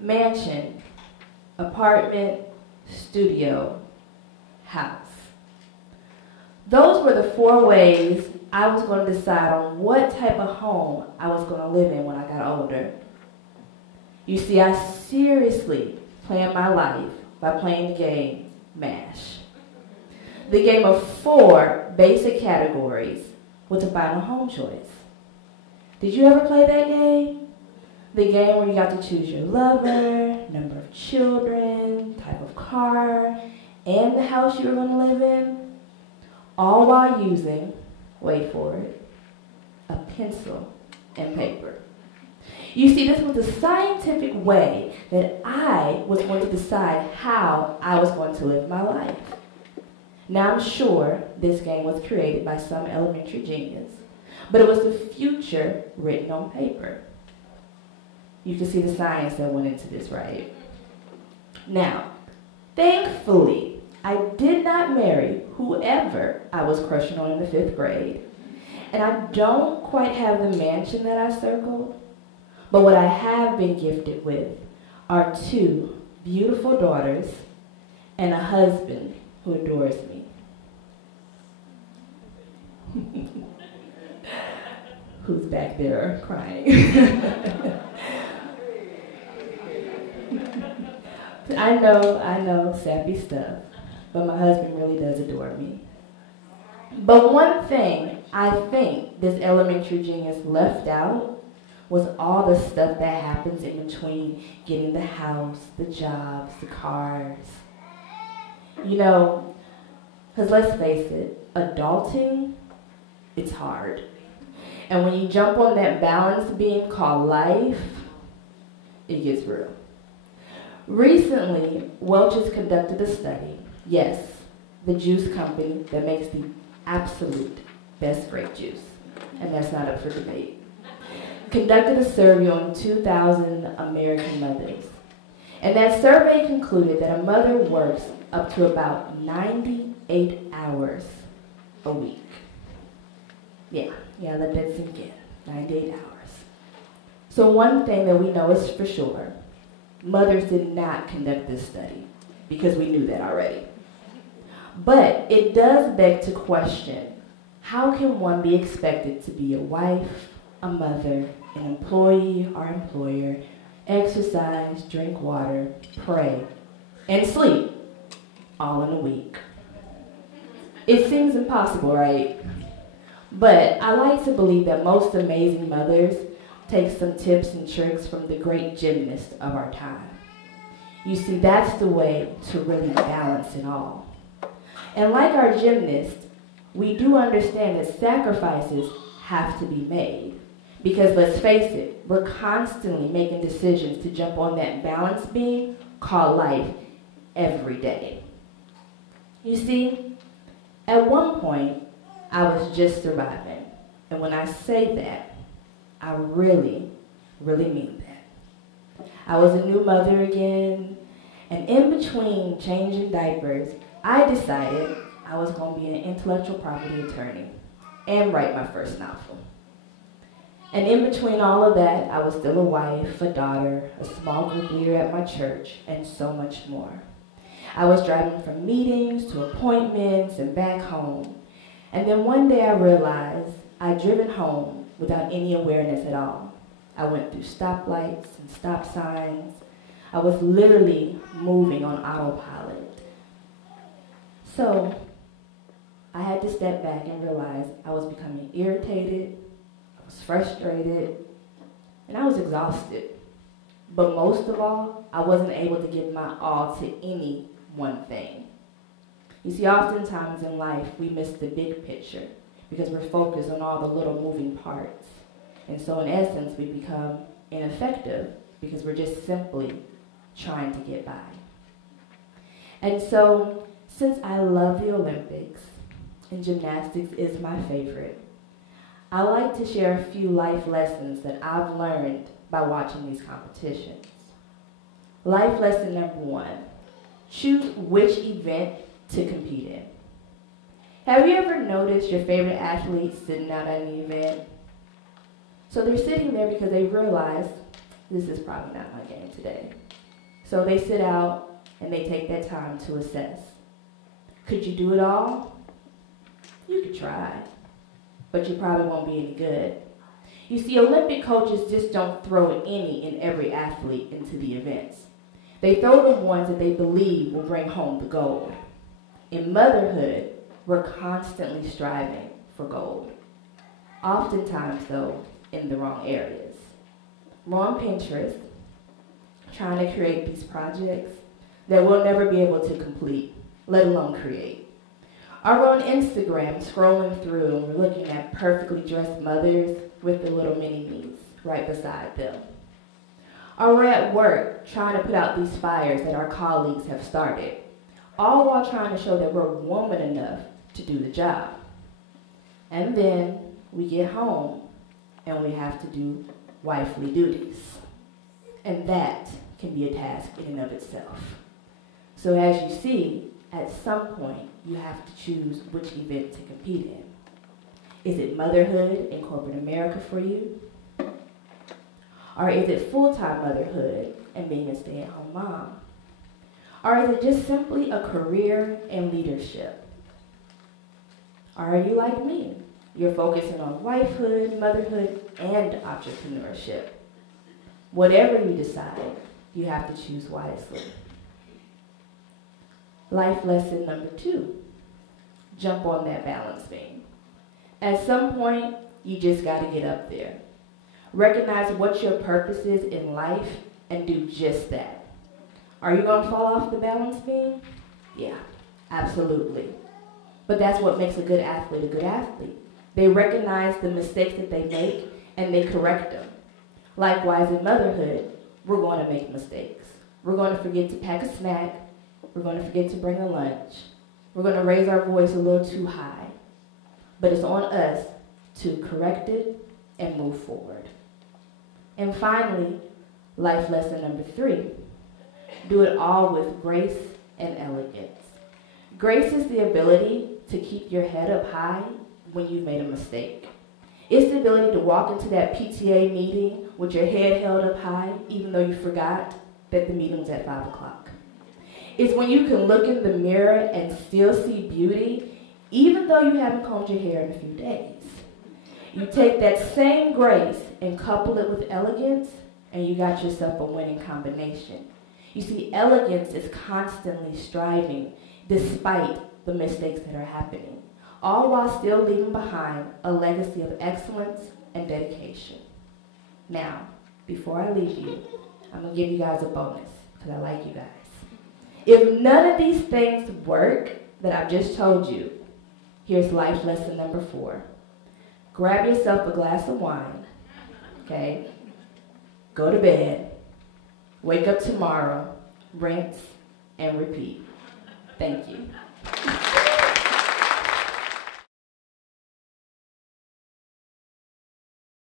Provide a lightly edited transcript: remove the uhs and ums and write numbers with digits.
mansion, apartment, studio, house. Those were the 4 ways I was going to decide on what type of home I was going to live in when I got older. You see, I seriously planned my life by playing the game MASH. The game of 4 basic categories with a final home choice. Did you ever play that game? The game where you got to choose your lover, number of children, type of car, and the house you were going to live in, all while using, wait for it, a pencil and paper. You see, this was the scientific way that I was going to decide how I was going to live my life. Now, I'm sure this game was created by some elementary genius, but it was the future written on paper. You can see the science that went into this, right? Now, thankfully, I did not marry whoever I was crushing on in the 5th grade. And I don't quite have the mansion that I circled, but what I have been gifted with are 2 beautiful daughters and a husband who adores me. Who's back there crying? I know, sappy stuff, but my husband really does adore me. But one thing I think this elementary genius left out was all the stuff that happens in between getting the house, the jobs, the cars. You know, because let's face it, adulting, it's hard. And when you jump on that balance beam called life, it gets real. Recently, Welch's conducted a study, yes, the juice company that makes the absolute best grape juice, and that's not up for debate, conducted a survey on 2,000 American mothers. And that survey concluded that a mother works up to about 98 hours a week. Yeah, let that sink in, 98 hours. So one thing that we know is for sure, mothers did not conduct this study because we knew that already. But it does beg to question, how can one be expected to be a wife, a mother, an employee or employer, exercise, drink water, pray, and sleep all in a week? It seems impossible, right? But I like to believe that most amazing mothers take some tips and tricks from the great gymnasts of our time. You see, that's the way to really balance it all. And like our gymnasts, we do understand that sacrifices have to be made. Because let's face it, we're constantly making decisions to jump on that balance beam called life every day. You see, at one point, I was just surviving. And when I say that, I really, really mean that. I was a new mother again, and in between changing diapers, I decided I was going to be an intellectual property attorney and write my first novel. And in between all of that, I was still a wife, a daughter, a small group leader at my church, and so much more. I was driving from meetings to appointments and back home. And then one day I realized I'd driven home without any awareness at all. I went through stoplights and stop signs. I was literally moving on autopilot. So I had to step back and realize I was becoming irritated, I was frustrated, and I was exhausted. But most of all, I wasn't able to give my all to any one thing. You see, oftentimes in life, we miss the big picture because we're focused on all the little moving parts. And so in essence, we become ineffective because we're just simply trying to get by. And so, since I love the Olympics, and gymnastics is my favorite, I like to share a few life lessons that I've learned by watching these competitions. Life lesson number 1, choose which event to compete in. Have you ever noticed your favorite athlete sitting out at an event? So they're sitting there because they realize, this is probably not my game today. So they sit out and they take their time to assess. Could you do it all? You could try, but you probably won't be any good. You see, Olympic coaches just don't throw any and every athlete into the events. They throw the ones that they believe will bring home the gold. In motherhood, we're constantly striving for gold. Oftentimes, though, in the wrong areas. We're on Pinterest, trying to create these projects that we'll never be able to complete, let alone create. Or we're on Instagram, scrolling through, and we're looking at perfectly dressed mothers with the little mini-me's right beside them. Or we're at work, trying to put out these fires that our colleagues have started, all while trying to show that we're woman enough to do the job. And then we get home, and we have to do wifely duties. And that can be a task in and of itself. So as you see, at some point, you have to choose which event to compete in. Is it motherhood in corporate America for you? Or is it full-time motherhood and being a stay-at-home mom? Or is it just simply a career in leadership? Or are you like me? You're focusing on wifehood, motherhood, and entrepreneurship. Whatever you decide, you have to choose wisely. Life lesson number 2, jump on that balance beam. At some point, you just got to get up there. Recognize what your purpose is in life and do just that. Are you going to fall off the balance beam? Yeah, absolutely. But that's what makes a good athlete a good athlete. They recognize the mistakes that they make and they correct them. Likewise, in motherhood, we're going to make mistakes. We're going to forget to pack a snack. We're going to forget to bring a lunch. We're going to raise our voice a little too high. But it's on us to correct it and move forward. And finally, life lesson number 3, do it all with grace and elegance. Grace is the ability to keep your head up high when you've made a mistake. It's the ability to walk into that PTA meeting with your head held up high, even though you forgot that the meeting was at 5 o'clock. It's when you can look in the mirror and still see beauty, even though you haven't combed your hair in a few days. You take that same grace and couple it with elegance, and you got yourself a winning combination. You see, elegance is constantly striving despite the mistakes that are happening, all while still leaving behind a legacy of excellence and dedication. Now, before I leave you, I'm going to give you guys a bonus, because I like you guys. If none of these things work that I've just told you, here's life lesson number 4. Grab yourself a glass of wine, okay? Go to bed, wake up tomorrow, rinse, and repeat. Thank you.